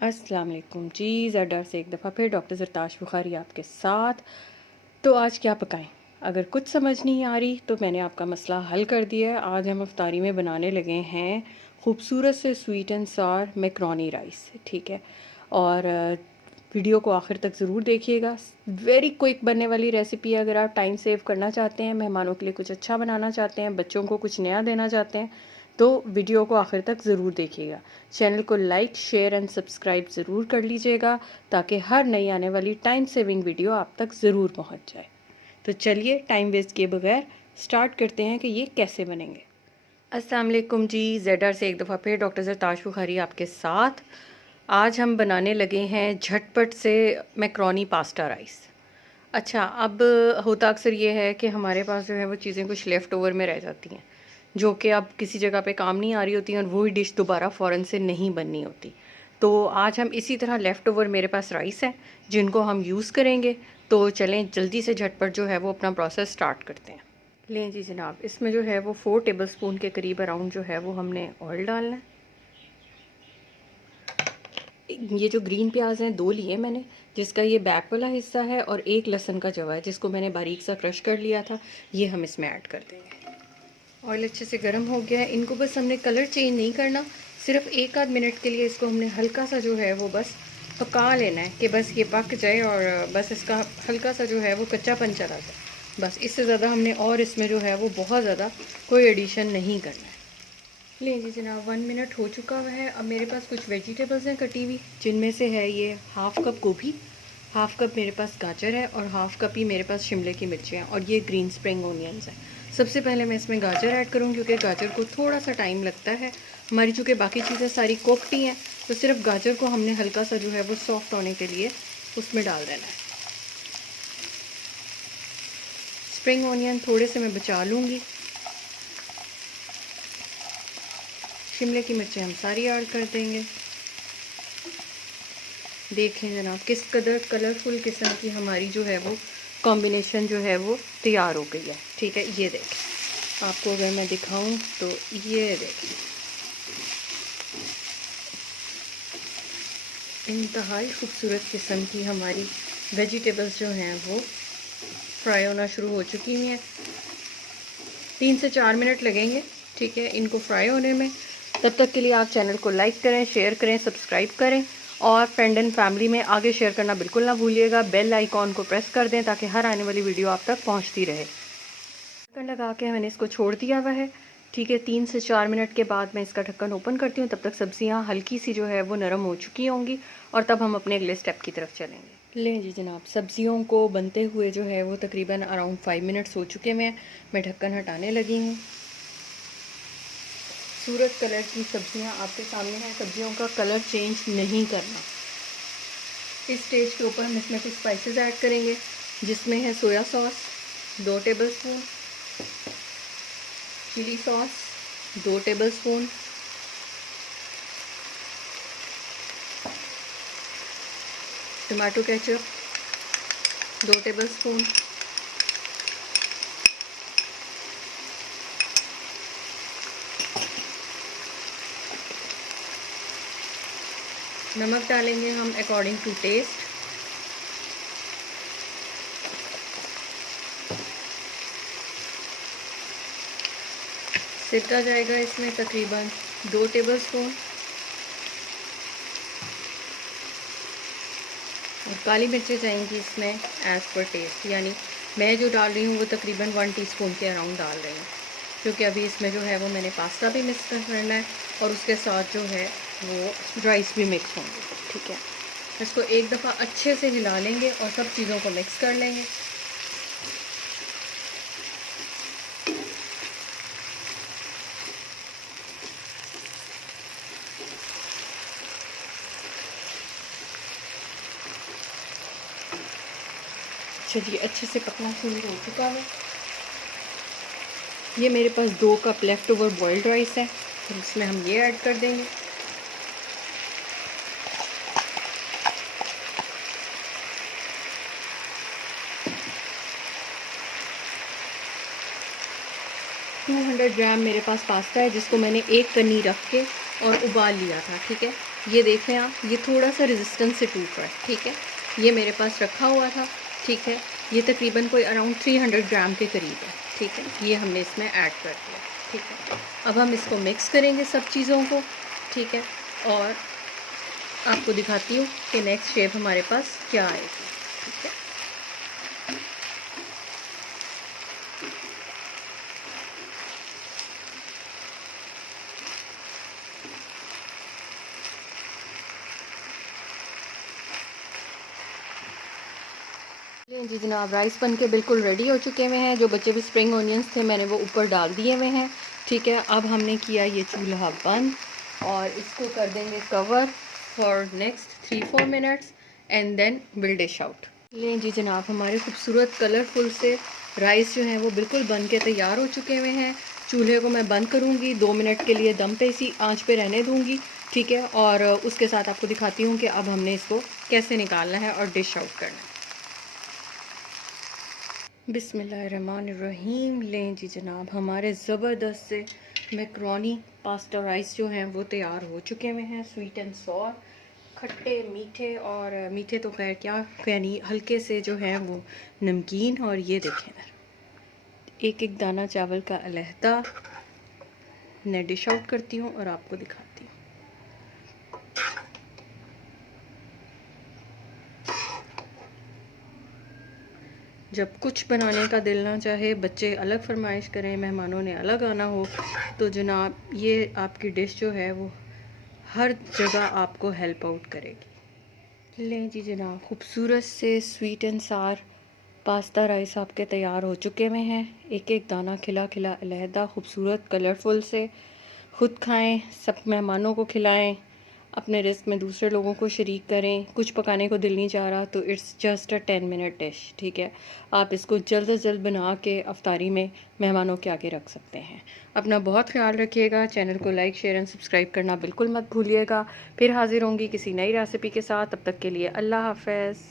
अस्सलाम वालेकुम जी। ज़डर से एक दफ़ा फिर डॉक्टर ज़रताश बुखारी आपके साथ। तो आज क्या पकाएं? अगर कुछ समझ नहीं आ रही तो मैंने आपका मसला हल कर दिया है। आज हम इफ्तारी में बनाने लगे हैं खूबसूरत से sweet and sour macaroni rice, ठीक है। और वीडियो को आखिर तक ज़रूर देखिएगा। वेरी क्विक बनने वाली रेसिपी है। अगर आप टाइम सेव करना चाहते हैं, मेहमानों के लिए कुछ अच्छा बनाना चाहते हैं, बच्चों को कुछ नया देना चाहते हैं, तो वीडियो को आखिर तक ज़रूर देखिएगा। चैनल को लाइक, शेयर एंड सब्सक्राइब ज़रूर कर लीजिएगा ताकि हर नई आने वाली टाइम सेविंग वीडियो आप तक ज़रूर पहुंच जाए। तो चलिए टाइम वेस्ट किए बगैर स्टार्ट करते हैं कि ये कैसे बनेंगे। अस्सलाम वालेकुम जी। ज़ेडर से एक दफ़ा फिर डॉक्टर ज़रताश बुखारी आपके साथ। आज हम बनाने लगे हैं झटपट से मैकरोनी पास्ता राइस। अच्छा, अब होता अक्सर ये है कि हमारे पास जो है वो चीज़ें कुछ लेफ़्ट ओवर में रह जाती हैं, जो कि अब किसी जगह पे काम नहीं आ रही होती हैं, और वही डिश दोबारा फ़ौरन से नहीं बननी होती। तो आज हम इसी तरह लेफ़्ट ओवर मेरे पास राइस हैं जिनको हम यूज़ करेंगे। तो चलें जल्दी से झटपट जो है वो अपना प्रोसेस स्टार्ट करते हैं। लें जी जनाब, इसमें जो है वो 4 टेबलस्पून के करीब अराउंड जो है वो हमने ऑयल डालना है। ये जो ग्रीन प्याज हैं 2 लिए मैंने, जिसका ये बैक वाला हिस्सा है, और एक लहसुन का जवा है जिसको मैंने बारीक सा क्रश कर लिया था, ये हम इसमें ऐड कर देंगे। ऑयल अच्छे से गर्म हो गया है। इनको बस हमने कलर चेंज नहीं करना, सिर्फ 1 आध मिनट के लिए इसको हमने हल्का सा जो है वो बस पका लेना है कि बस ये पक जाए और बस इसका हल्का सा जो है वो कच्चापन चला जाए। बस इससे ज़्यादा हमने और इसमें जो है वो बहुत ज़्यादा कोई एडिशन नहीं करना है। लीजिए जनाब, 1 मिनट हो चुका है। अब मेरे पास कुछ वेजिटेबल्स हैं कटी हुई, जिनमें से है ये हाफ़ कप गोभी, हाफ़ कप मेरे पास गाजर है, और हाफ़ कप ही मेरे पास शिमले की मिर्चें हैं, और ये ग्रीन स्प्रिंग ओनियंस हैं। सबसे पहले मैं इसमें गाजर ऐड करूँ क्योंकि गाजर को थोड़ा सा टाइम लगता है। हमारी चूँकि बाकी चीज़ें सारी कोफ्टी हैं, तो सिर्फ गाजर को हमने हल्का सा जो है वो सॉफ्ट होने के लिए उसमें डाल देना है। स्प्रिंग ओनियन थोड़े से मैं बचा लूँगी। शिमले की मिर्चें हम सारी ऐड कर देंगे। देखें जनाब किस कदर कलरफुल किस्म की हमारी जो है वो कॉम्बिनेशन जो है वो तैयार हो गई है, ठीक है। ये देखें, आपको अगर मैं दिखाऊं तो ये देखें, इंतहाई खूबसूरत किस्म की हमारी वेजिटेबल्स जो हैं वो फ्राई होना शुरू हो चुकी हैं। 3 से 4 मिनट लगेंगे, ठीक है, इनको फ्राई होने में। तब तक के लिए आप चैनल को लाइक करें, शेयर करें, सब्सक्राइब करें, और फ्रेंड एंड फैमिली में आगे शेयर करना बिल्कुल ना भूलिएगा। बेल आइकॉन को प्रेस कर दें ताकि हर आने वाली वीडियो आप तक पहुंचती रहे। ढक्कन लगा के मैंने इसको छोड़ दिया हुआ है, ठीक है। 3 से 4 मिनट के बाद मैं इसका ढक्कन ओपन करती हूँ। तब तक सब्जियाँ हल्की सी जो है वो नरम हो चुकी होंगी, और तब हम अपने अगले स्टेप की तरफ चलेंगे। लें जी जनाब, सब्जियों को बनते हुए जो है वो तकरीबन अराउंड 5 मिनट्स हो चुके हैं। मैं ढक्कन हटाने लगी हूँ। खूबसूरत कलर की सब्जियां आपके सामने हैं। सब्जियों का कलर चेंज नहीं करना। इस स्टेज के ऊपर हम इसमें कुछ स्पाइसेस ऐड करेंगे, जिसमें है soya sauce 2 tablespoon, chilli sauce 2 tablespoon, tomato ketchup 2 tablespoon, नमक डालेंगे हम अकॉर्डिंग टू टेस्ट, सिरका जाएगा इसमें तकरीबन 2 टेबलस्पून, और काली मिर्चें जाएंगी इसमें एज़ पर टेस्ट, यानी मैं जो डाल रही हूँ वो तकरीबन 1 टीस्पून के अराउंड डाल रही हूँ, क्योंकि अभी इसमें जो है वो मैंने पास्ता भी मिक्स करना है, और उसके साथ जो है वो राइस भी मिक्स होंगे, ठीक है। इसको एक दफ़ा अच्छे से हिला लेंगे और सब चीज़ों को मिक्स कर लेंगे। चलिए, अच्छे से पकना शुरू हो चुका है। ये मेरे पास 2 cup left over boiled rice है, फिर इसमें हम ये ऐड कर देंगे। 300 ग्राम मेरे पास पास्ता है जिसको मैंने एक कन्नी रख के और उबाल लिया था। ठीक है, ये देखें आप, ये थोड़ा सा रेजिस्टेंस से टूट रहा है। ठीक है, ये मेरे पास रखा हुआ था। ठीक है, ये तकरीबन कोई अराउंड 300 ग्राम के करीब है। ठीक है, ये हमने इसमें ऐड कर दिया। ठीक है, अब हम इसको मिक्स करेंगे सब चीज़ों को। ठीक है, और आपको दिखाती हूँ कि नेक्स्ट शेप हमारे पास क्या आएगी। ठीक है, जी जनाब, राइस बन के बिल्कुल रेडी हो चुके हुए हैं। जो बचे हुए स्प्रिंग ऑनियंस थे मैंने वो ऊपर डाल दिए हुए हैं। ठीक है, अब हमने किया ये चूल्हा बंद और इसको कर देंगे cover for next 3-4 minutes and then will dish out. लें जी जनाब, हमारे खूबसूरत कलरफुल से राइस जो हैं वो बिल्कुल बन के तैयार हो चुके हुए हैं। चूल्हे को मैं बंद करूँगी, 2 मिनट के लिए दम पे इसी आँच पे रहने दूँगी। ठीक है, और उसके साथ आपको दिखाती हूँ कि अब हमने इसको कैसे निकालना है और डिश आउट करना है। बिस्मिल्लाहिर्रहमानिर्रहीम। लें जी जनाब, हमारे ज़बरदस्त से मैक्रोनी पास्ता राइस जो हैं वो तैयार हो चुके हुए हैं। स्वीट एंड सॉर, खट्टे मीठे, और मीठे तो खैर क्या, यानी हल्के से जो हैं वो नमकीन। और ये देखें, एक एक दाना चावल का अलहदा। मैं डिश आउट करती हूँ और आपको दिखाती हूँ। जब कुछ बनाने का दिल ना चाहे, बच्चे अलग फरमाइश करें, मेहमानों ने अलग आना हो, तो जनाब ये आपकी डिश जो है वो हर जगह आपको हेल्प आउट करेगी। लें जी जनाब, खूबसूरत से स्वीट एंड सार पास्ता राइस आपके तैयार हो चुके हुए हैं। एक एक दाना खिला खिला अलहदा, खूबसूरत कलरफुल से। ख़ुद खाएं, सब मेहमानों को खिलाएं, अपने रिस्क में दूसरे लोगों को शरीक करें। कुछ पकाने को दिल नहीं चाह रहा तो it's just a 10 minute dish. ठीक है, आप इसको जल्द से जल्द बना के अफ्तारी में मेहमानों के आगे रख सकते हैं। अपना बहुत ख्याल रखिएगा। चैनल को लाइक, शेयर एंड सब्सक्राइब करना बिल्कुल मत भूलिएगा। फिर हाजिर होंगी किसी नई रेसिपी के साथ। तब तक के लिए अल्लाह हाफ़िज़।